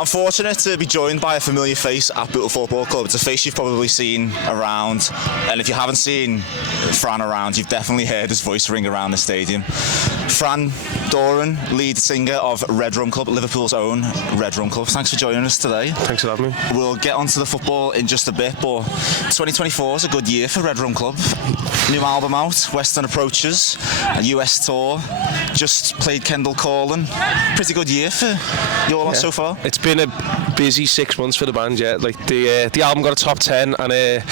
I'm fortunate to be joined by a familiar face at Bootle Football Club. It's a face you've probably seen around, and if you haven't seen Fran around, you've definitely heard his voice ring around the stadium. Fran, Doran, lead singer of Red Rum Club, Liverpool's own Red Rum Club. Thanks for joining us today. Thanks for having me. We'll get onto the football in just a bit, but 2024 is a good year for Red Rum Club. New album out, Western Approaches, a US tour, just played Kendall Calling. Pretty good year for your lot so far. It's been a busy 6 months for the band, yeah. Like the album got a top 10 and it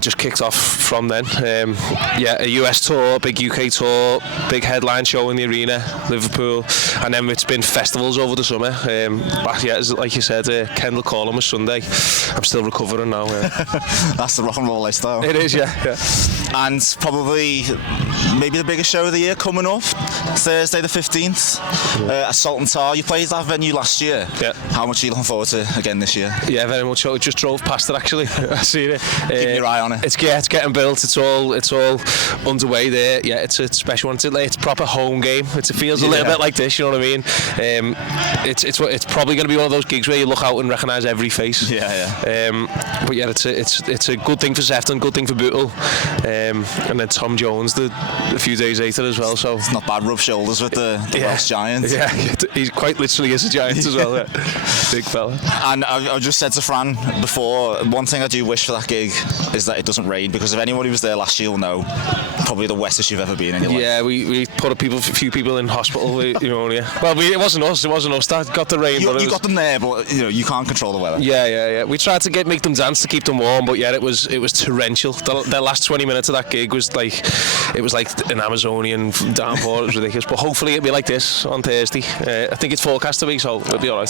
just kicked off from then. A US tour, big UK tour, big headline show in the arena, Liverpool, and then it's been festivals over the summer. Like you said, Kendall Calling was Sunday. I'm still recovering now. That's the rock and roll lifestyle. It is, yeah. And probably maybe the biggest show of the year coming up, Thursday the 15th, at Salt and Tar. You played that venue last year. Yeah. How much are you looking forward to again this year? Yeah, very much. I just drove past it actually. I seen it. Keeping your eye on it. It's getting built. It's all underway there. Yeah, it's a special one. It's proper home game. It feels a little bit like this. You know what I mean? It's probably going to be one of those gigs where you look out and recognise every face. But yeah, it's a good thing for Sefton, good thing for Bootle, and then Tom Jones a few days later as well. So it's not bad. Rub shoulders with the Welsh giant. Yeah, he quite literally is a giant as well. Yeah. Big fella. And I just said to Fran before, one thing I do wish for that gig is that it doesn't rain, because if anyone who was there last year will know, probably the wettest you've ever been in your life. Yeah, we put a few people in hospital. Well, it wasn't us that got the rain. You got them there, but you can't control the weather. Yeah. We tried to make them dance to keep them warm, but yeah, it was torrential. The last 20 minutes of that gig was like an Amazonian downpour. It was ridiculous. But hopefully it'll be like this on Thursday. I think it's forecast to be, so it'll be all right.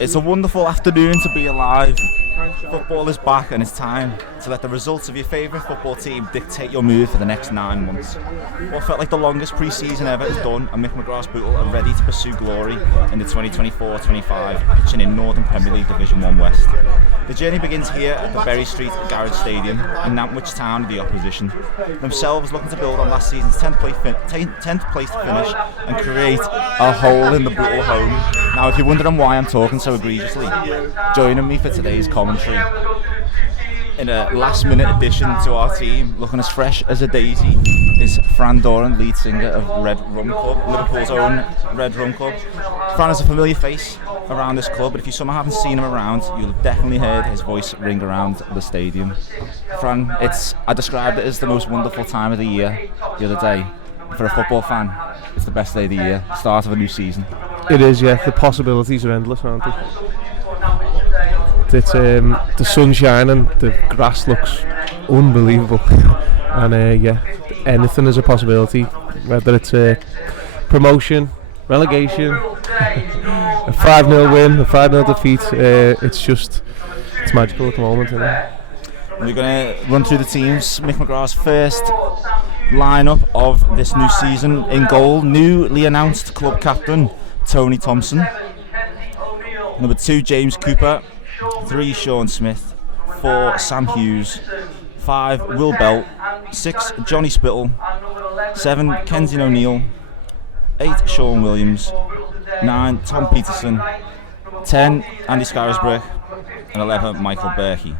It's a wonderful afternoon to be alive. Football is back, and it's time to let the results of your favourite football team dictate your mood for the next 9 months. What felt like the longest pre-season ever is done, and Mick McGraa's Bootle are ready to pursue glory in the 2024-25, pitching in Northern Premier League Division 1 West. The journey begins here at the Berry Street Garage Stadium in Nantwich Town, the opposition, themselves looking to build on last season's 10th place finish and create a hole in the Bootle home. Now, if you're wondering why I'm talking so egregiously, joining me for today's commentary in a last-minute addition to our team, looking as fresh as a daisy, is Fran Doran, lead singer of Red Rum Club, Liverpool's own Red Rum Club. Fran is a familiar face around this club, but if you somehow haven't seen him around, you'll have definitely heard his voice ring around the stadium. Fran, I described it as the most wonderful time of the year the other day. For a football fan, it's the best day of the year, start of a new season. It is, yeah. The possibilities are endless, aren't they? It's the sun's shining, the grass looks unbelievable, and anything is a possibility. Whether it's promotion, relegation, a 5-0 win, a 5-0 defeat, it's magical at the moment, isn't it? We're going to run through the teams. Mick McGraa's first lineup of this new season. In goal, newly announced club captain Tony Thompson. Number 2, James Cooper. 3, Sean Smith. 4, Sam Hughes. 5, Will Belt. 6, Johnny Spittle. 7, Kensington O'Neill. 8, Sean Williams. 9, Tom Peterson. 10, Andy Scarisbrick. And 11, Michael Berkey.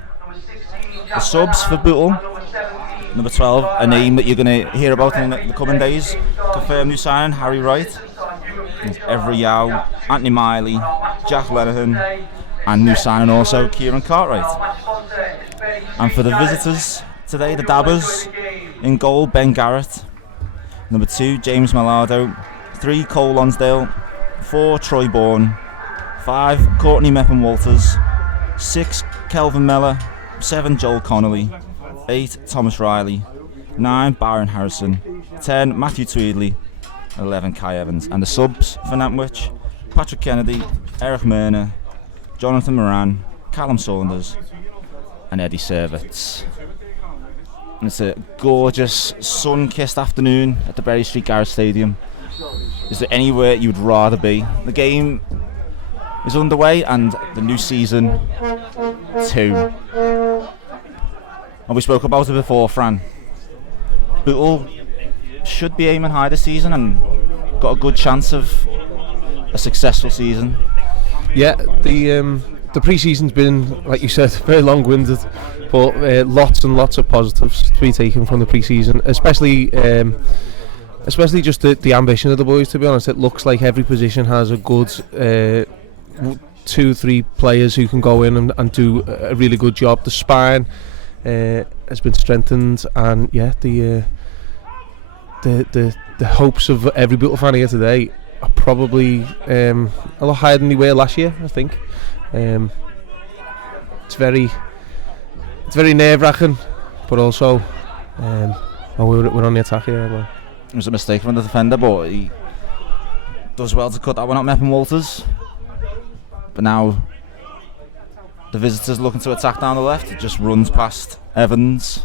The subs for Bootle. Number 12, a name that you're going to hear about in the coming days. Confirmed new signing, Harry Wright. Every Yao, Anthony Miley, Jack Lenihan, and new signing also Kieran Cartwright. And for the visitors today, the Dabbers. In goal, Ben Garrett. Number 2, James Malado. 3, Cole Lonsdale. 4, Troy Bourne. 5, Courtney Mepham Walters. 6, Kelvin Mellor. 7, Joel Connolly. 8, Thomas Riley. 9, Byron Harrison. 10, Matthew Tweedley. 11, Kai Evans. And the subs for Nantwich: Patrick Kennedy, Eric Myrna, Jonathan Moran, Callum Saunders and Eddie Servets. And it's a gorgeous sun-kissed afternoon at the Bury Street Garage Stadium. Is there anywhere you'd rather be? The game is underway and the new season 2. And we spoke about it before, Fran. Bootle should be aiming high this season and got a good chance of a successful season. Yeah, the pre-season's been, like you said, very long-winded, but lots and lots of positives to be taken from the pre-season, especially just the ambition of the boys, to be honest. It looks like every position has a good 2-3 players who can go in and do a really good job. The spine has been strengthened, and yeah, the hopes of every Bootle fan here today are probably a lot higher than they were last year, I think. It's very nerve-wracking, but also we're on the attack here. Well. It was a mistake from the defender, but he does well to cut that one out, Mepham Walters. But now the visitors looking to attack down the left. It just runs past Evans.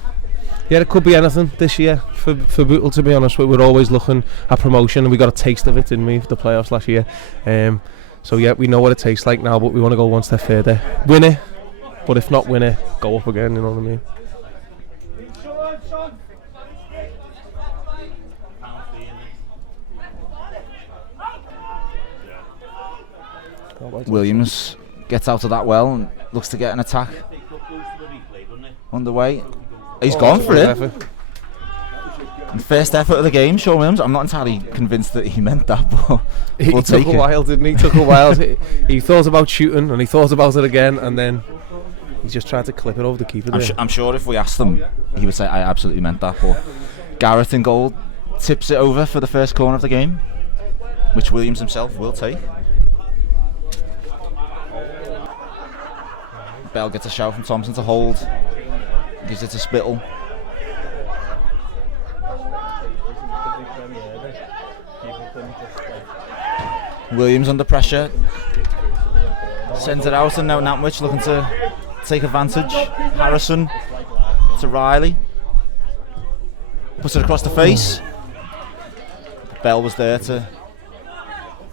Yeah, it could be anything this year for Bootle, to be honest. We're always looking at promotion, and we got a taste of it, didn't we, for the playoffs last year. So yeah, we know what it tastes like now, but we want to go one step further. Win it, but if not win it, go up again, you know what I mean? Williams gets out of that well and looks to get an attack underway. He's gone for it. And first effort of the game, Shawe Williams. I'm not entirely convinced that he meant that, but he took a while, didn't he? Took a while. He thought about shooting and he thought about it again, and then he just tried to clip it over the keeper. I'm sure if we asked him, he would say, I absolutely meant that. But Garrett in goal tips it over for the first corner of the game, which Williams himself will take. Bell gets a shout from Thompson to hold. Gives it to Spittle. Williams under pressure. Sends it out, and now Nantwich looking to take advantage. Harrison to Riley. Puts it across the face. Bell was there to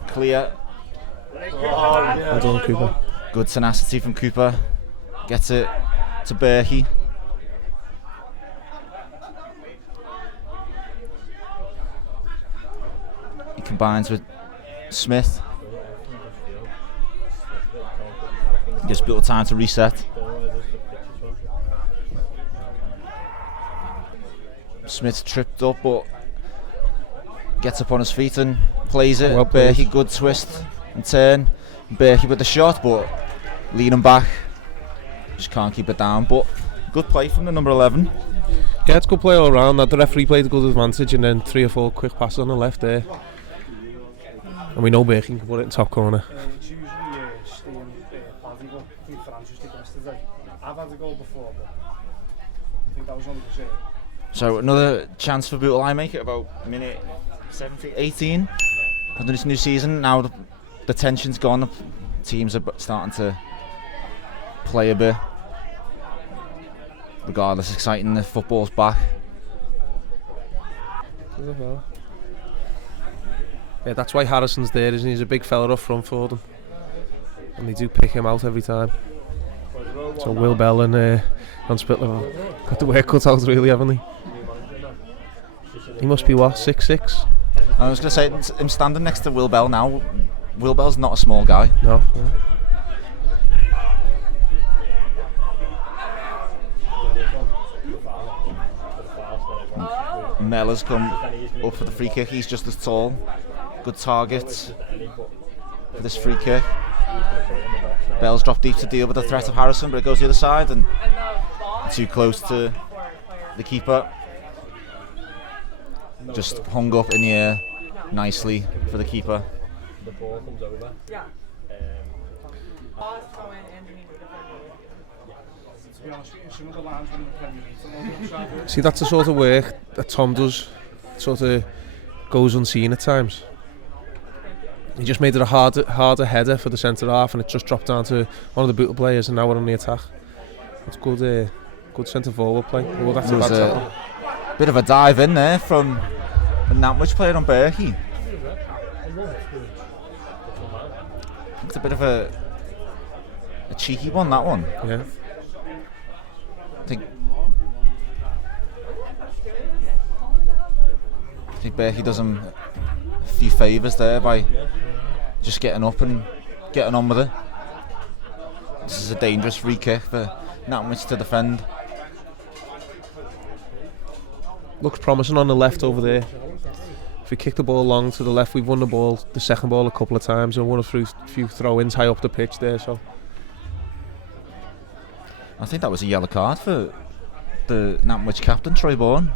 clear. Well done, Cooper. Good tenacity from Cooper. Gets it to Berkey. He combines with Smith. Gives Bootle time to reset. Smith tripped up, but gets up on his feet and plays it. Well Berkey, good twist and turn. Berkey with the shot, but leaning back. Just can't keep it down, but good play from the number 11. Yeah, it's good play all round. The referee played a good advantage, and then 3 or 4 quick passes on the left there. And we know Berkey can put it in top corner. It's usually Steve Fran just yesterday. I've had a goal before, but I think that was only the same. So another chance for Bootle. I make it about minute 17, 18 of this new season. Now the tension's gone. The teams are starting to play a bit. Regardless, exciting. The football's back. Yeah, that's why Harrison's there, isn't he? He's a big fella up front for them, and they do pick him out every time. So Will Bell and Ron Spitler got the work cut out, really, haven't they? He must be what, 6'6"? I was going to say, him standing next to Will Bell now. Will Bell's not a small guy. No. Mellor's come up for the free kick. He's just as tall. Good target for this free kick. Bell's dropped deep to deal with the threat of Harrison, but it goes the other side and too close to the keeper. Just hung up in the air nicely for the keeper. The ball comes over. Yeah. See, that's the sort of work that Tom does, sort of goes unseen at times. He just made it a harder header for the centre half, and it just dropped down to one of the Bootle players, and now we're on the attack. It's good centre forward play. There was a bit of a dive in there from a Nantwich player on Berkey. It's a bit of a cheeky one, that one. Yeah. I think Berkey does him a few favours there by just getting up and getting on with it. This is a dangerous free kick for Nantwich to defend. Looks promising on the left over there. If we kick the ball long to the left, we've won the second ball a couple of times, and won a few throw-ins high up the pitch there. So I think that was a yellow card for the Nantwich captain, Troy Bourne.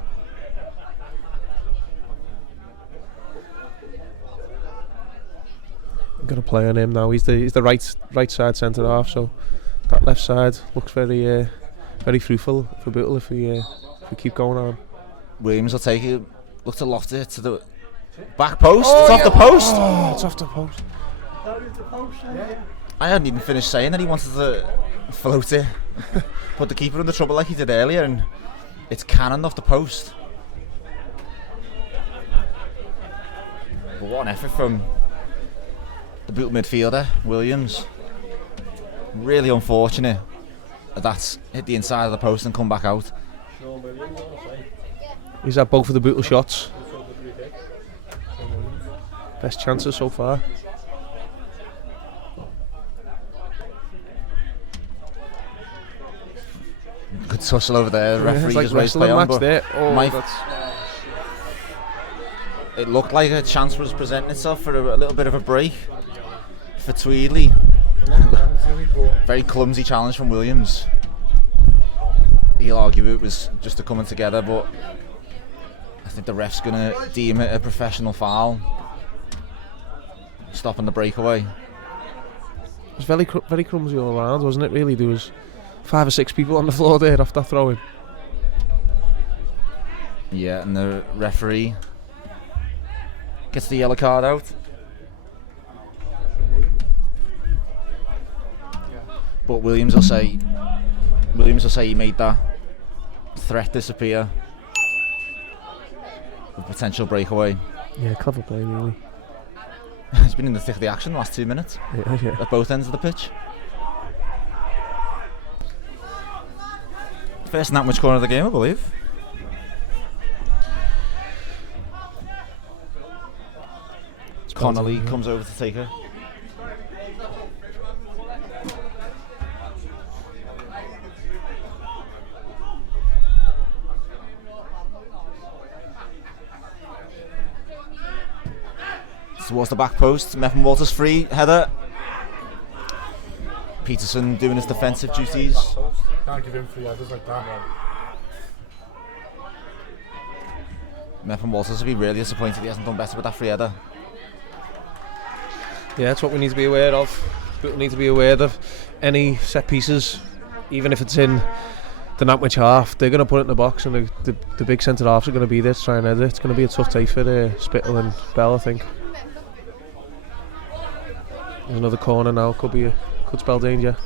I'm gonna play on him now. He's the right side centre half, so that left side looks very fruitful for Bootle if we keep going on. Williams will take it. Look to loft it to the back post. It's off the post. Oh, it's off the post. I hadn't even finished saying that he wanted to float it, put the keeper under trouble like he did earlier, and it's cannoned off the post. But what an effort from the Bootle midfielder, Williams. Really unfortunate that that's hit the inside of the post and come back out. He's had both of the Bootle shots. Best chances so far. Good tussle over there. The referee like just raised play on, but there. it looked like a chance was presenting itself for a little bit of a break for Tweedley. Very clumsy challenge from Williams. He'll argue it was just a coming together, but I think the ref's going to deem it a professional foul, stopping the breakaway. It was very clumsy all around, wasn't it? Really, there was 5 or 6 people on the floor there after throwing. Yeah, and the referee gets the yellow card out. But Williams will say he made that threat disappear. A potential breakaway. Yeah, clever play really. He's been in the thick of the action the last 2 minutes. Yeah. At both ends of the pitch. First Nantwich corner of the game, I believe. Connolly comes over to take her. Towards the back post, Meffin Walters free, header. Peterson doing his defensive duties. Can't give him free headers like that. Meffin Walters will be really disappointed he hasn't done better with that free header. Yeah, that's what we need to be aware of. We need to be aware of any set pieces, even if it's in the Nantwich half. They're going to put it in the box, and the big centre halves are going to be there to try and head it. It's going to be a tough day for Spittle and Bell, I think. There's another corner now, could spell danger.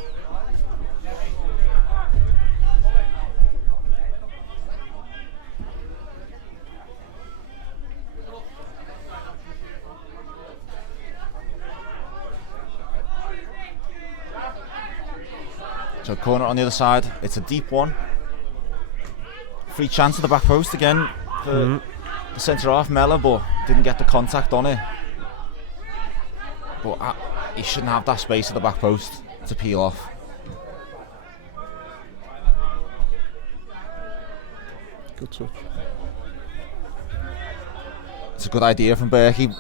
So corner on the other side, it's a deep one. Free chance at the back post again for the centre half, Mellor, but didn't get the contact on it. But he shouldn't have that space at the back post to peel off. Good touch. It's a good idea from Berkey.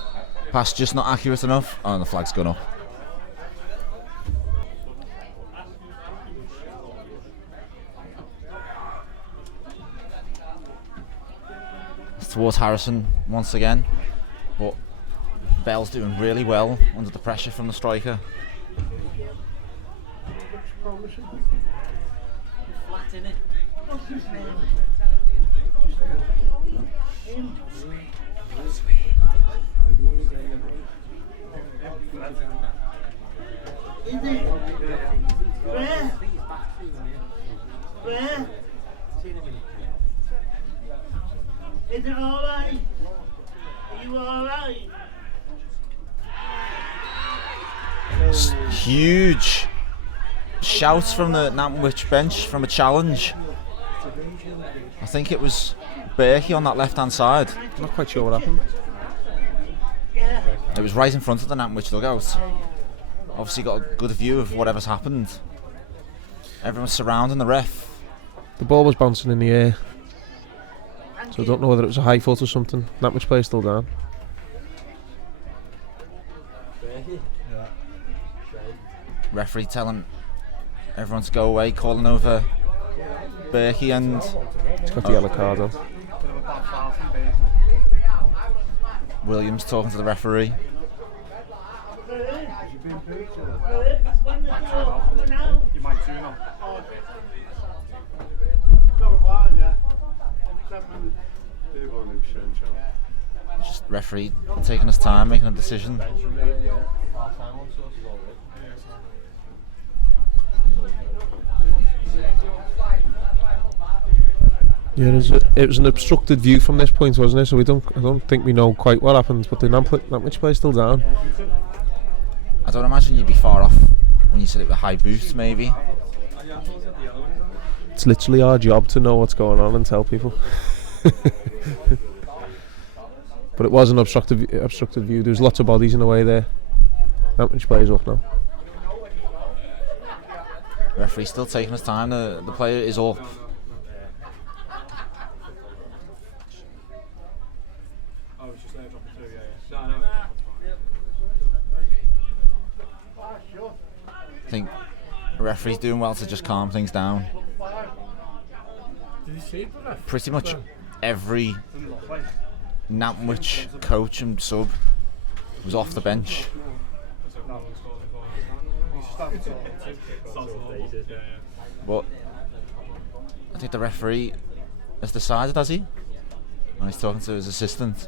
Pass just not accurate enough. Oh, and the flag's gone up. It's towards Harrison once again, but Bell's doing really well under the pressure from the striker. Is it alright? Are you alright? Huge shouts from the Nantwich bench from a challenge. I think it was Berkey on that left hand side. I'm not quite sure what happened. It was right in front of the Nantwich dugout. Obviously got a good view of whatever's happened. Everyone's surrounding the ref. The ball was bouncing in the air, so I don't know whether it was a high foot or something. Nantwich player still down. Referee telling everyone to go away, calling over Berkey, and He's got the yellow card on. Williams talking to the referee. You might tune on. Just referee taking his time, making a decision. Yeah, it was an obstructed view from this point, wasn't it? So I don't think we know quite what happened, but the Nantwich player's still down. I don't imagine you'd be far off when you said it with high boots, maybe. It's literally our job to know what's going on and tell people. But it was an obstructed view. There was lots of bodies in the way there. Nantwich player's up now. Referee's still taking his time. The player is up. I think the referee's doing well to just calm things down. Pretty much every Nantwich coach and sub was off the bench. But I think the referee has decided, has he? And he's talking to his assistant.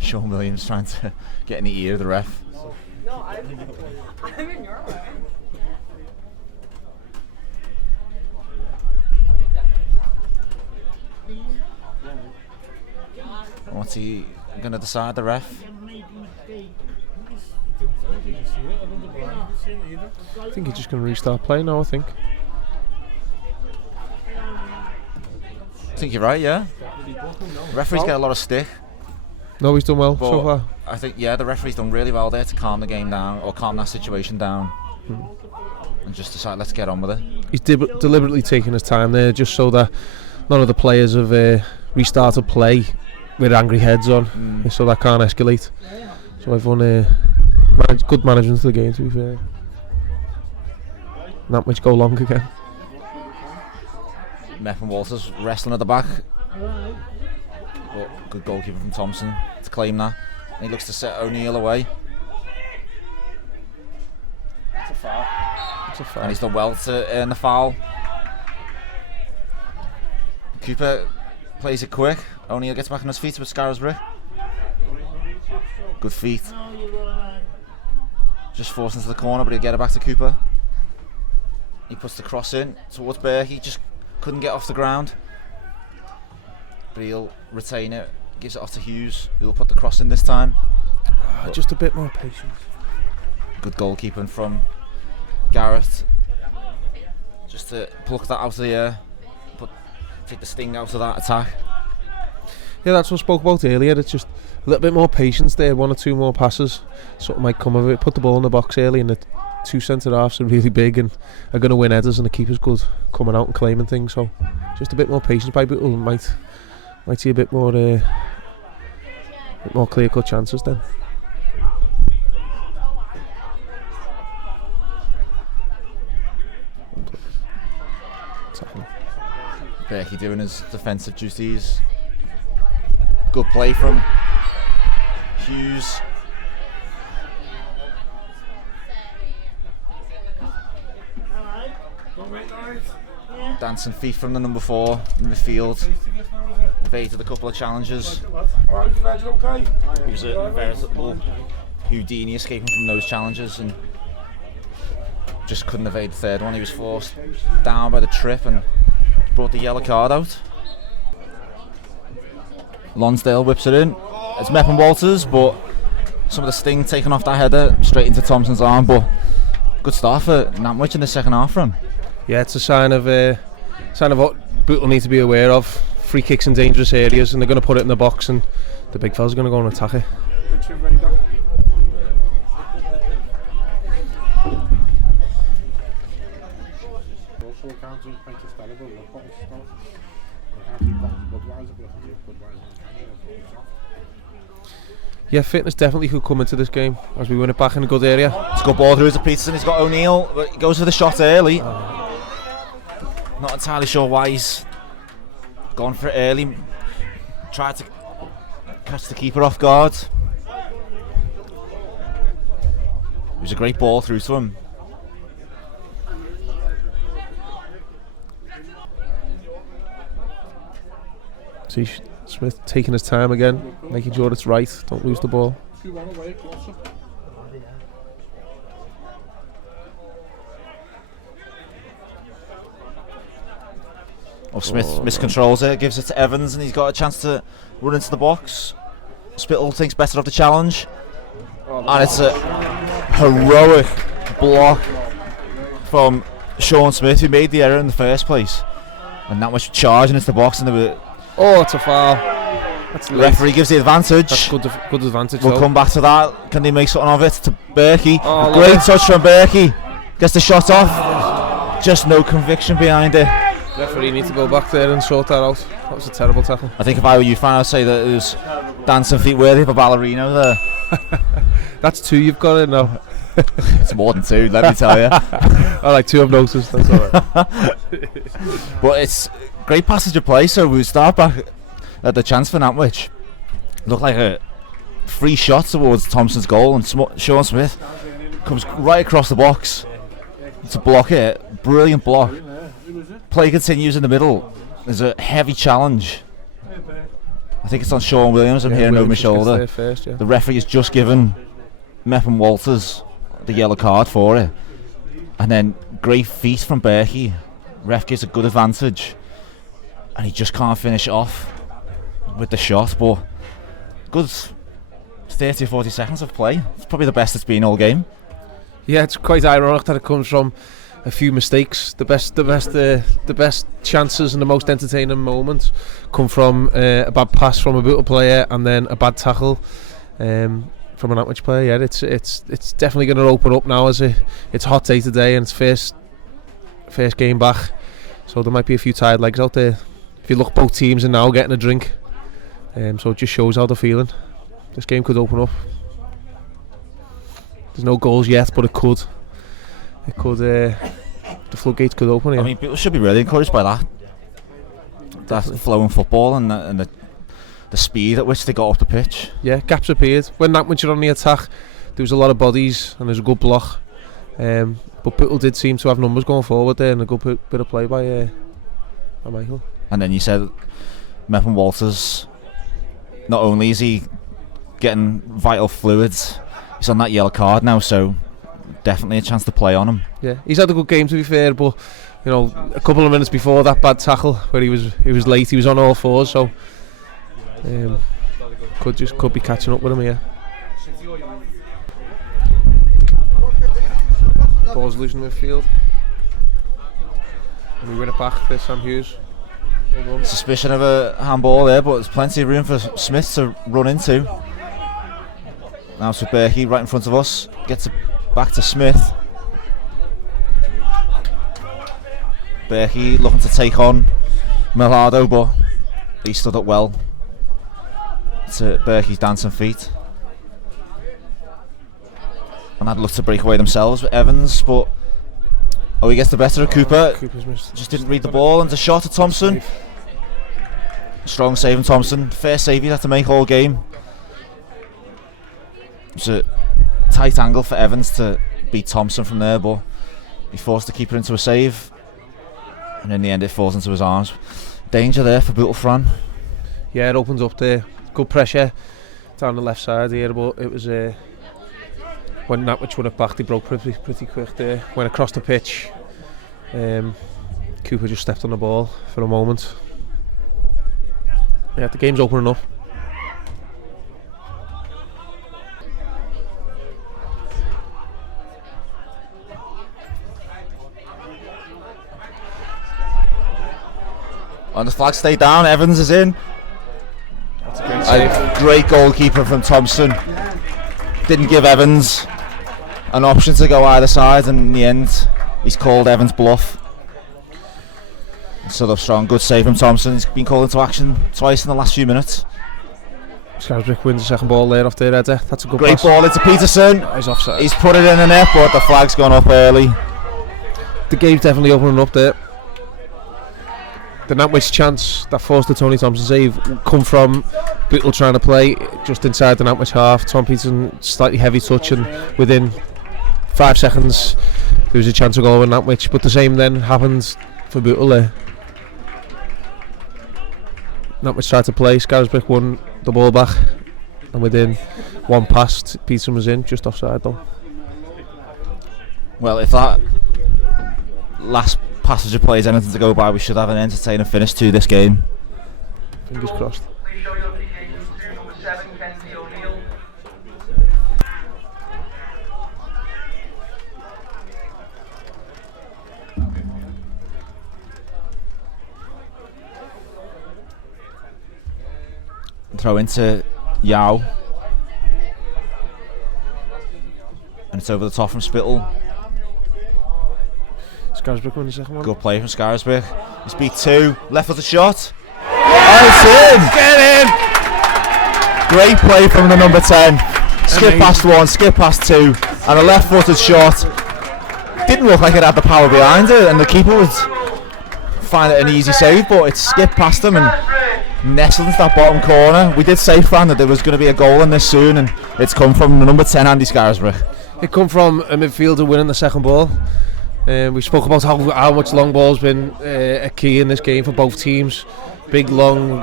Shawe Williams trying to get in the ear of the ref. No, I'm in your way. What's he going to decide, the ref? I think he's just going to restart playing now, I think. I think you're right, yeah. Referees get a lot of stick. No, he's done well But so far. I think, yeah, the referee's done really well there to calm the game down, or calm that situation down, and just decide, let's get on with it. He's deliberately taking his time there, just so that none of the players have restarted play with angry heads on, so that can't escalate. So everyone good management of the game, to be fair. Nantwich go long again. Mepp and Walters wrestling at the back. But good goalkeeper from Thompson to claim that. And he looks to set O'Neill away. It's a foul. And he's done well to earn the foul. Cooper plays it quick. O'Neill gets back on his feet with Scarisbury. Good feet. Just forced into the corner, but he'll get it back to Cooper. He puts the cross in towards Berkey. Just couldn't get off the ground. But he'll retain it. Gives it off to Hughes. He'll put the cross in this time. Just a bit more patience. Good goalkeeping from Garrett. Just to pluck that out of the air. Take the sting out of that attack. Yeah, that's what I spoke about earlier. It's just a little bit more patience there. One or two more passes. Something might come of it. Put the ball in the box early, and the two centre-halves are really big and are going to win headers, and the keeper's good coming out and claiming things. So just a bit more patience by Bootle. Might see a bit more clear-cut chances then. Berkey doing his defensive duties. Good play from Hughes. Dancing feet from the number 4 in the field. Evaded a couple of challenges. He was a veritable Houdini escaping from those challenges and just couldn't evade the third one. He was forced down by the trip and brought the yellow card out. Lonsdale whips it in. It's Mepham Walters, but some of the sting taken off that header straight into Thompson's arm. But good start for Nantwich in the second half for him. Yeah, it's a sign of what Bootle need to be aware of. Free kicks in dangerous areas, and they're going to put it in the box, and the big fella's going to go and attack it. Yeah, fitness definitely could come into this game as we win it back in a good area. It's a good ball through to Peterson. He's got O'Neill, but he goes for the shot early. Not entirely sure why he's gone for it early. Tried to catch the keeper off guard. It was a great ball through to him. See Smith taking his time again, making sure it's right, don't lose the ball. Smith miscontrols it, gives it to Evans, and he's got a chance to run into the box. Spittle thinks better of the challenge, and it's a heroic block from Sean Smith, who made the error in the first place. And that much charging into the box, and they were. Oh, it's a foul. That's the referee gives the advantage. That's good advantage. We'll come back to that. Can they make something of it? To Berkey. Great touch from Berkey. Gets the shot off. Just no conviction behind it. Referee needs to go back there and sort that out. That was a terrible tackle. I think if I were you, Fran, I'd say that it was dancing feet worthy of a ballerino there. That's 2 you've got in now. It's more than 2, let me tell you. I like 2 I've noticed, that's alright. But it's great passage of play, so we start back at the chance for Nantwich. Looked like a free shot towards Thompson's goal, and Sean Smith comes right across the box to block it. Brilliant block. Play continues in the middle. There's a heavy challenge. I think it's on Sean Williams. I'm hearing over my shoulder. First, yeah. The referee has just given Mepham Walters the yellow card for it, and then great feet from Berkey. Ref gives a good advantage, and he just can't finish it off with the shot. But good 30 or 40 seconds of play. It's probably the best it's been all game. Yeah, it's quite ironic that it comes from a few mistakes. The best chances and the most entertaining moments come from a bad pass from a Bootle player and then a bad tackle from a Nantwich player. Yeah, it's definitely going to open up now as it's hot day today and it's first game back. So there might be a few tired legs out there. If you look, both teams are now getting a drink. So it just shows how they're feeling. This game could open up. There's no goals yet, but it could. The floodgates could open here. I mean, people should be really encouraged by that. That flowing football and the speed at which they got up the pitch. Yeah, gaps appeared. When Nantwich were on the attack, there was a lot of bodies and there's a good block. But Bootle did seem to have numbers going forward there and a good bit of play by Michael. And then you said Mepham Walters, not only is he getting vital fluids, he's on that yellow card now, so definitely a chance to play on him. Yeah, he's had a good game to be fair, but you know, a couple of minutes before that bad tackle where he was late, he was on all fours, so could be catching up with him here. Ball's losing midfield, and we win it back to Sam Hughes. Suspicion of a handball there, but there's plenty of room for Smith to run into. Now it's with Berkey right in front of us. Gets it back to Smith. Berkey looking to take on Millardo, but he stood up well to Berkey's dancing feet. And I'd love to break away themselves with Evans, but he gets the better of Cooper. Just didn't read the ball, and a shot at Thompson. Strong save from Thompson. First save he'd had to make all game. It's a tight angle for Evans to beat Thompson from there, but he forced the keeper into a save. And in the end it falls into his arms. Danger there for Bootle Fran. Yeah, it opens up there. Good pressure down the left side here, but it was when Nantwich won it back, they broke pretty quick there. Went across the pitch. Cooper just stepped on the ball for a moment. Yeah, the game's opening up. And the flag stayed down, Evans is in. That's a great save. Great goalkeeper from Thompson. Didn't give Evans an option to go either side, and in the end he's called Evans' bluff. Sort of strong, good save from Thompson. He's been called into action twice in the last few minutes. Scarisbrick wins the second ball there off their header. That's a good Great pass. ball into Peterson. He's offside. He's put it in the net, but the flag's gone up early. The game's definitely opening up there. The Nantwich chance that forced the Tony Thompson save come from Bootle trying to play just inside the Nantwich half. Tom Peterson slightly heavy touch, and within 5 seconds there was a chance of goal in Nantwich. But the same then happened for Bootle there. Nantwich tried to play, Scarisbrick won the ball back, and within one pass Peterson was in, just offside though. Well, if that last passage of play is anything to go by, we should have an entertaining finish to this game. Fingers crossed. Throw into Shawe, and it's over the top from Spittle. Scarisbrick won the second one. Good play from Scarisbrick. He's beat 2, left footed shot. Oh, it's in! Get in! Great play from the number 10. Skip past 1, skip past 2, and a left footed shot. Didn't look like it had the power behind it, and the keeper would find it an easy save, but it skipped past him and nestled into that bottom corner. We did say, Fran, that there was going to be a goal in this soon, and it's come from the number 10, Andy Scarisbrick. It come from a midfielder winning the second ball. We spoke about how much long ball's been a key in this game for both teams. Big long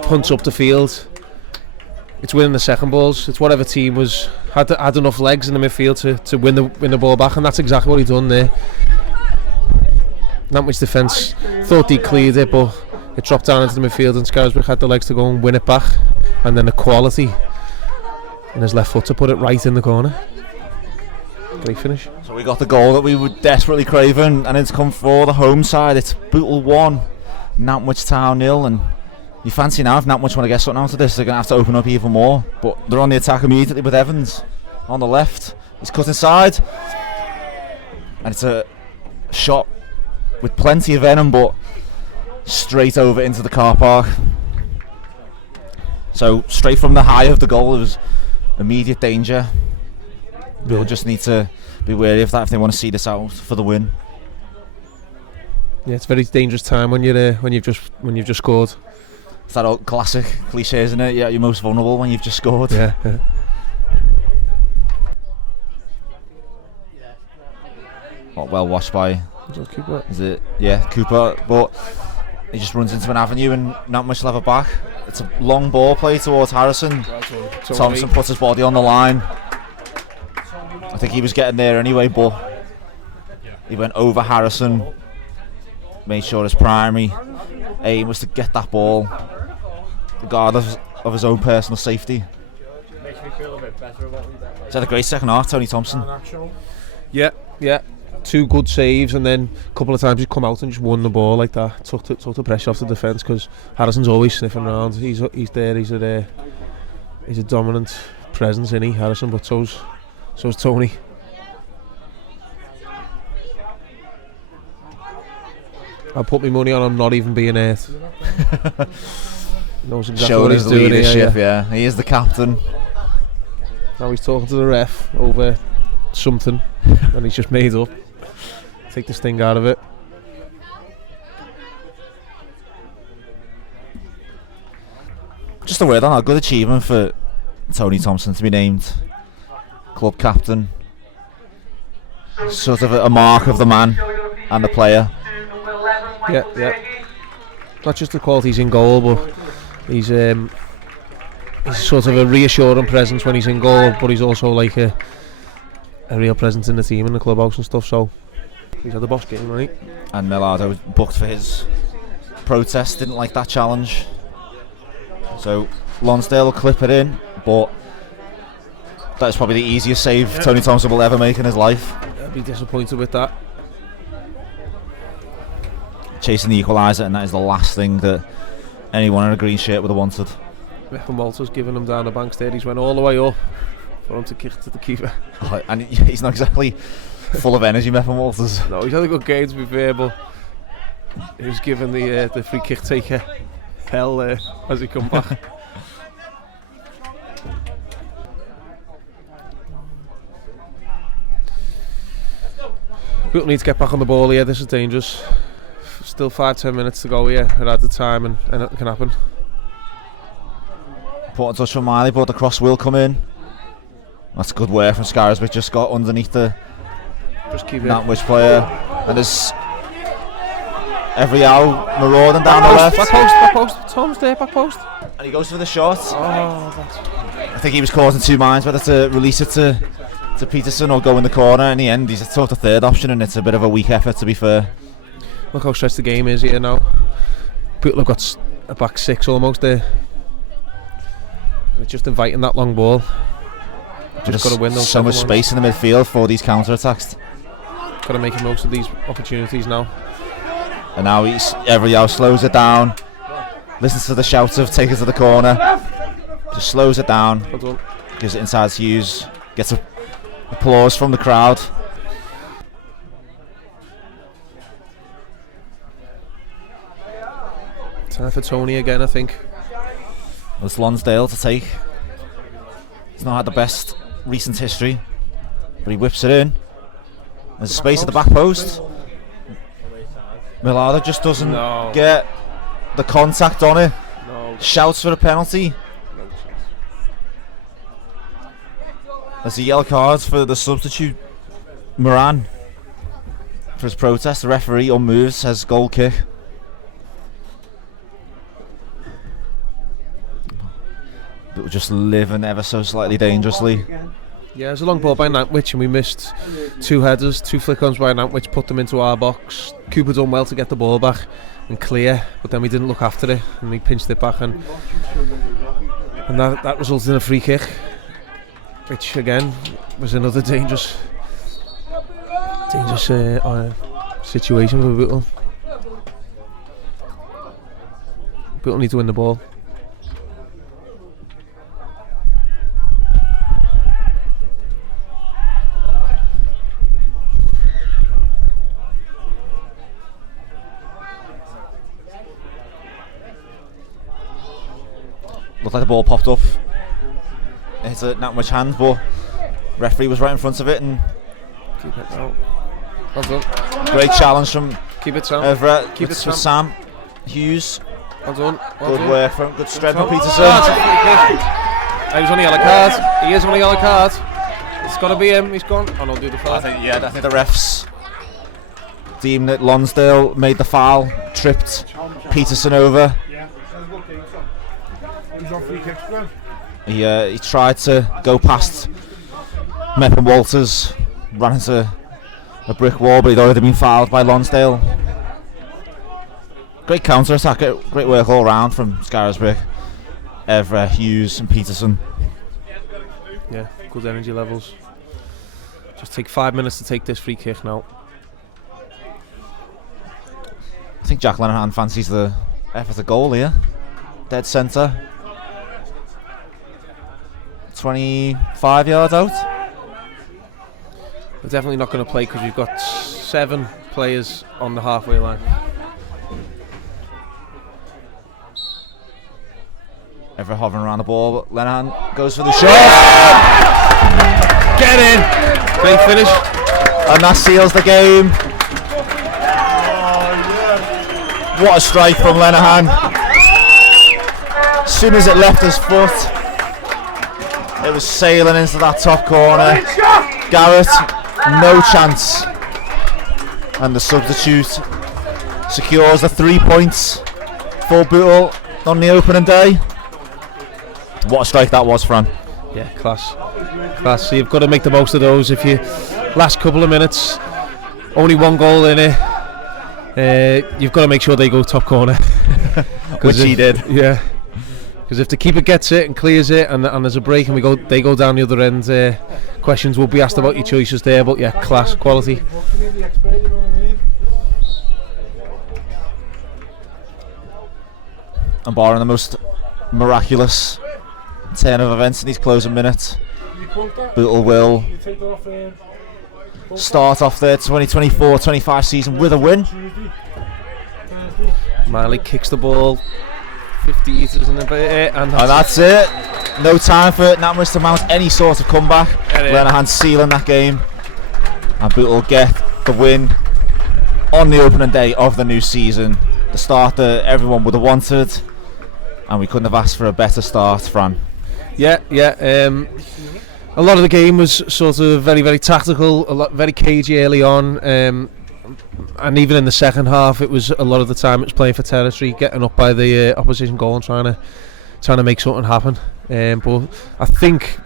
punch up the field. It's winning the second balls. It's whatever team had enough legs in the midfield to win the ball back, and that's exactly what he done there. Nantwich defence thought he cleared it, but it dropped down into the midfield, and Scarisbrick had the legs to go and win it back, and then the quality in his left foot to put it right in the corner. Great finish. So we got the goal that we were desperately craving, and it's come for the home side. It's Bootle 1, Nantwich Town 0, and you fancy now if Nantwich want to get something out of this, they're going to have to open up even more. But they're on the attack immediately with Evans on the left. He's cut inside, and it's a shot with plenty of venom, but straight over into the car park. So straight from the high of the goal, there was immediate danger. They'll just need to be wary of that if they want to see this out for the win. Yeah, it's a very dangerous time when you've just scored. It's that old classic cliche, isn't it? Yeah, you're most vulnerable when you've just scored. Yeah. Well watched by. Cooper. Is it? Yeah, Cooper. But he just runs into an avenue and not much level back. It's a long ball play towards Harrison. Thompson puts his body on the line. I think he was getting there anyway, but he went over Harrison. Made sure his primary aim was to get that ball, regardless of his own personal safety. Makes me feel a bit better about it. He's had a great second half, Tony Thompson. Yeah. 2 good saves, and then a couple of times he's come out and just won the ball like that. Took the pressure off the defence, because Harrison's always sniffing around. He's there. He's a dominant presence, isn't he, Harrison? But so's Tony. I'll put my money on him not even being hurt. Knows exactly Showing what he's his doing leadership, here. yeah. He is the captain. Now he's talking to the ref over something, and he's just made up. Take the sting out of it. Just a word on that, good achievement for Tony Thompson to be named club captain. Sort of a mark of the man and the player. Yeah. Not just the qualities in goal, but he's sort of a reassuring presence when he's in goal, but he's also like a real presence in the team, in the clubhouse and stuff. So he's had the boss game, right? And Millardo was booked for his protest, didn't like that challenge. So Lonsdale will clip it in, but that is probably the easiest save Tony Thompson will ever make in his life. I'd be disappointed with that. Chasing the equaliser, and that is the last thing that anyone in a green shirt would have wanted. Methan Walters giving him down the banks there. He's went all the way up for him to kick to the keeper. And he's not exactly full of energy, Methan Walters. No, he's had a good game to be fair, but he was giving the free kick taker hell as he come back. Bootle need to get back on the ball here. This is dangerous. Still 5-10 minutes to go here. We're at the time, and anything can happen. Important touch from Miley, but the cross will come in. That's good work from Scarisbrick. Just got underneath the Nantwich player, and there's every hour marauding down the left. Back post. Tom's there, back post. And he goes for the shot. Oh, I think he was causing two minds whether to release it to Peterson or go in the corner. In the end, he's took the third option, and it's a bit of a weak effort, to be fair. Look how stretched the game is here now. Bootle have got a back six almost there. And it's just inviting that long ball. Just got to win those. So much space in the midfield for these counter-attacks. Got to make the most of these opportunities now. And now every hour slows it down. Listens to the shouts of take it to the corner. Just slows it down. Well done. Gives it inside to Hughes. Gets applause from the crowd. Time for Tony again, I think. It's Lonsdale to take. He's not had the best recent history, but he whips it in. There's space at the back post. Millardo just doesn't get the contact on it. No. Shouts for a penalty. There's a yellow card for the substitute Moran for his protest. The referee unmoved, says goal kick. But we're just living ever so slightly dangerously. Yeah, there's a long ball by Nantwich, and we missed two headers, two flick-ons by Nantwich, put them into our box. Cooper done well to get the ball back and clear, but then we didn't look after it, and we pinched it back, and that resulted in a free kick, which again was another dangerous situation for Bootle. Bootle need to win the ball. Looked like the ball popped up. It's a Nantwich hand, but referee was right in front of it, and Keep it out. Well done. great challenge from Keep it Sam. Everett. Keep it with Sam Hughes. Well done. Good work from good strength from Peterson. He was on a yellow card. He is on a yellow card. It's got to be him. He's gone. Oh no, do the foul. I think the refs deemed that Lonsdale made the foul, tripped Peterson over. He tried to go past Methan Walters, ran into a brick wall, but he'd already been fouled by Lonsdale. Great counter attack, great work all round from Scarisbrick, Everett, Hughes and Peterson. Yeah, good energy levels. Just take 5 minutes to take this free kick now. I think Jack Lenihan fancies the effort of goal here. Dead centre. 25 yards out. We're definitely not going to play because we've got 7 players on the halfway line. Everett hovering around the ball, but Lenihan goes for the shot. Get in! Great finish. And that seals the game. What a strike from Lenihan. As soon as it left his foot, it was sailing into that top corner. Garrett, no chance. And the substitute secures the 3 points for Bootle on the opening day. What a strike that was, Fran. Yeah, class. So you've got to make the most of those. If you last couple of minutes, only 1 goal in it, you've got to make sure they go top corner. Which he did. Yeah. Because if the keeper gets it and clears it, and there's a break, and they go down the other end, questions will be asked about your choices there. But yeah, class, quality. And barring the most miraculous turn of events in these closing minutes, Bootle will start off their 2024-25 season with a win. Miley kicks the ball 50 metres and that's it. No time for Nantwich to mount any sort of comeback. Lenihan sealing that game, and Bootle get the win on the opening day of the new season. The start that everyone would have wanted, and we couldn't have asked for a better start, Fran. Yeah. A lot of the game was sort of very, very tactical, very cagey early on, and even in the second half, it was a lot of the time it was playing for territory, getting up by the opposition goal and trying to make something happen. But I think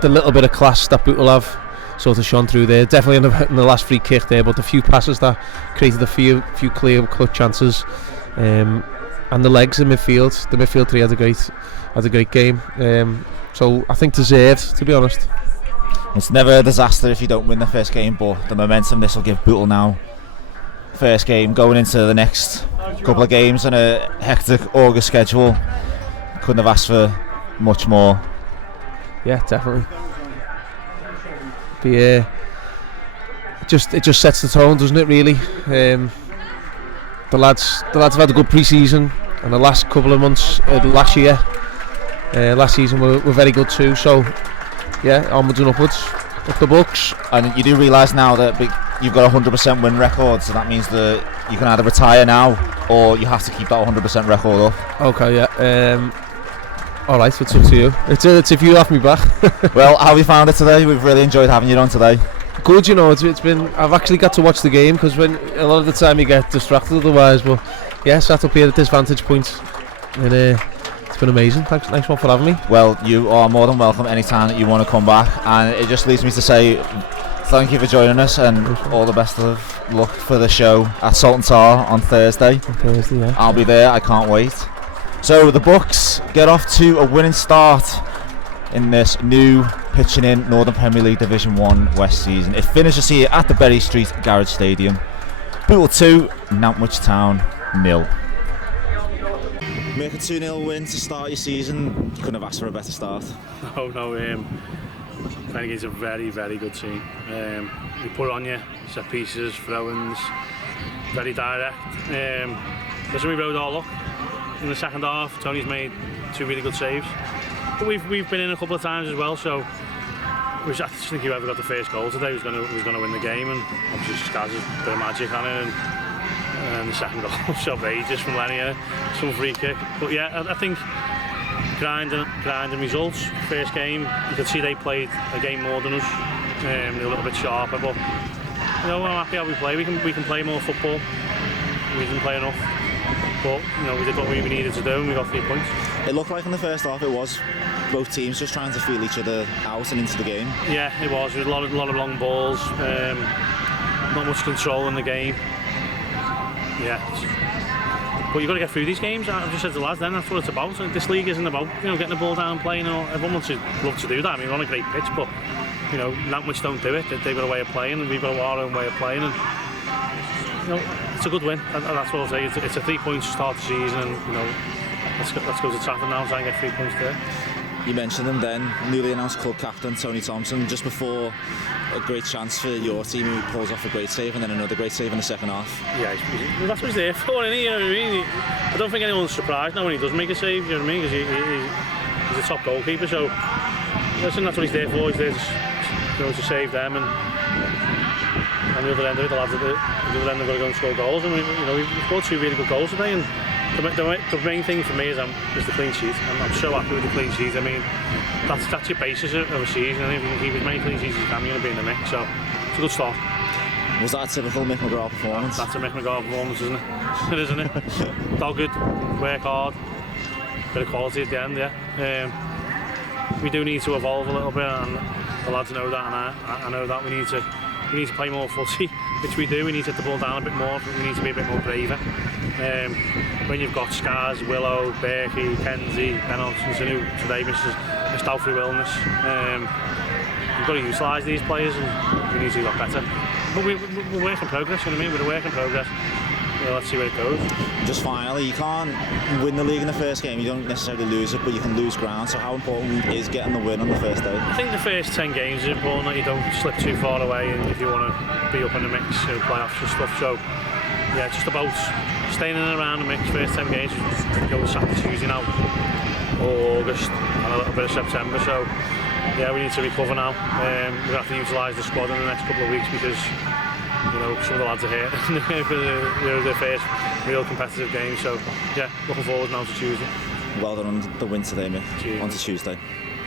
the little bit of class that Bootle have sort of shone through there. Definitely in the last free kick there, but the few passes that created a few clear cut chances, and the legs in midfield. The midfield three had a great game. So I think deserved, to be honest. It's never a disaster if you don't win the first game, but the momentum this will give Bootle now. First game going into the next couple of games and a hectic August schedule. Couldn't have asked for much more. Yeah, definitely. It just sets the tone, doesn't it? Really. The lads have had a good pre-season, and the last couple of months, last season were very good too. So yeah, onwards and upwards, up the books. And you do realise now that you've got a 100% win record, so that means that you can either retire now or you have to keep that 100% record up. Okay, yeah. Alright, it's up to you. It's if you have me back. Well, how have you found it today? We've really enjoyed having you on today. Good, it's been. I've actually got to watch the game, because when a lot of the time you get distracted otherwise. But yeah, sat up here at this vantage point, and it's been amazing. Thanks one for having me. Well, you are more than welcome anytime that you want to come back, and it just leaves me to say thank you for joining us, and all the best of luck for the show at Salt and Tar on Thursday. Yeah. I'll be there, I can't wait. So the Bucks get off to a winning start in this new pitching in Northern Premier League Division 1 West season. It finishes here at the Berry Street Garage Stadium. Bootle 2, Nantwich Town 0. Make a 2-0 win to start your season. Couldn't have asked for a better start. No, playing against a very, very good team. We put it on you, set pieces, throw-ins, very direct. Listen, we rode our luck in the second half. Tony's made 2 really good saves. But we've been in a couple of times as well, so I just think whoever got the first goal today was going to win the game, and obviously Skaz's a bit of magic on it, and the second goal was outrageous from Lenny, some free kick. But yeah, I think grinding results. First game, you could see they played a game more than us. They're a little bit sharper, but I'm happy how we play. We can play more football. We didn't play enough, but we did what we needed to do, and we got 3 points. It looked like in the first half it was both teams just trying to feel each other out and into the game. Yeah, it was. There was a lot of long balls, not much control in the game. Yeah, but you've got to get through these games. I've just said to the lads then, that's what it's about. This league isn't about getting the ball down and playing. Everyone would love to do that. I mean, we're on a great pitch, but Nantwich don't do it. They've got a way of playing, and we've got our own way of playing. And it's a good win. And that's what I'll say. It's a 3 points to start the season, and let's go to Trafford now and try and get 3 points there. You mentioned him then, newly announced club captain Tony Thompson, just before a great chance for your team, who pulls off a great save and then another great save in the second half. Yeah, that's what he's there for, isn't he? You know what I mean? I don't think anyone's surprised now when he does make a save, you know what I mean? Because he's a top goalkeeper, so listen, that's what he's there for. He's there to save them, and the other end of it, the lads at the other end have got to go and score goals, and we've scored 2 really good goals today, and the main thing for me is the clean sheet. I'm so happy with the clean sheet. I mean, that's your basis of a season, and if you can keep as many clean sheets as you can, you're going to be in the mix, so it's a good start. Was that a typical Mick McGraa performance? That's a Mick McGraa performance, isn't it? Isn't it? Dogged, work hard, bit of quality at the end, yeah. We do need to evolve a little bit, and the lads know that, and I know that we need to play more footy, which we do. We need to hit the ball down a bit more, but we need to be a bit more braver. When you've got Scars, Willow, Berkey, Kenzie, Ben Hodgson, who today missed out through illness, you've got to utilise these players, and we need to do that better. But we're work in progress, you know what I mean? We're a work in progress. Yeah, let's see where it goes. Just finally, you can't win the league in the first game, you don't necessarily lose it, but you can lose ground, so how important is getting the win on the first day? I think the first 10 games is important, that you don't slip too far away, and if you want to be up in the mix, playoffs and stuff. So yeah, it's just about staying in and around the mix. First 10 games, go Saturday, Tuesday now, August and a little bit of September. So yeah, we need to recover now. We'll have to utilise the squad in the next couple of weeks, because some of the lads are here for the first real competitive game. So yeah, looking forward now to Tuesday. Well done on the win today, Mick. Cheers. On to Tuesday.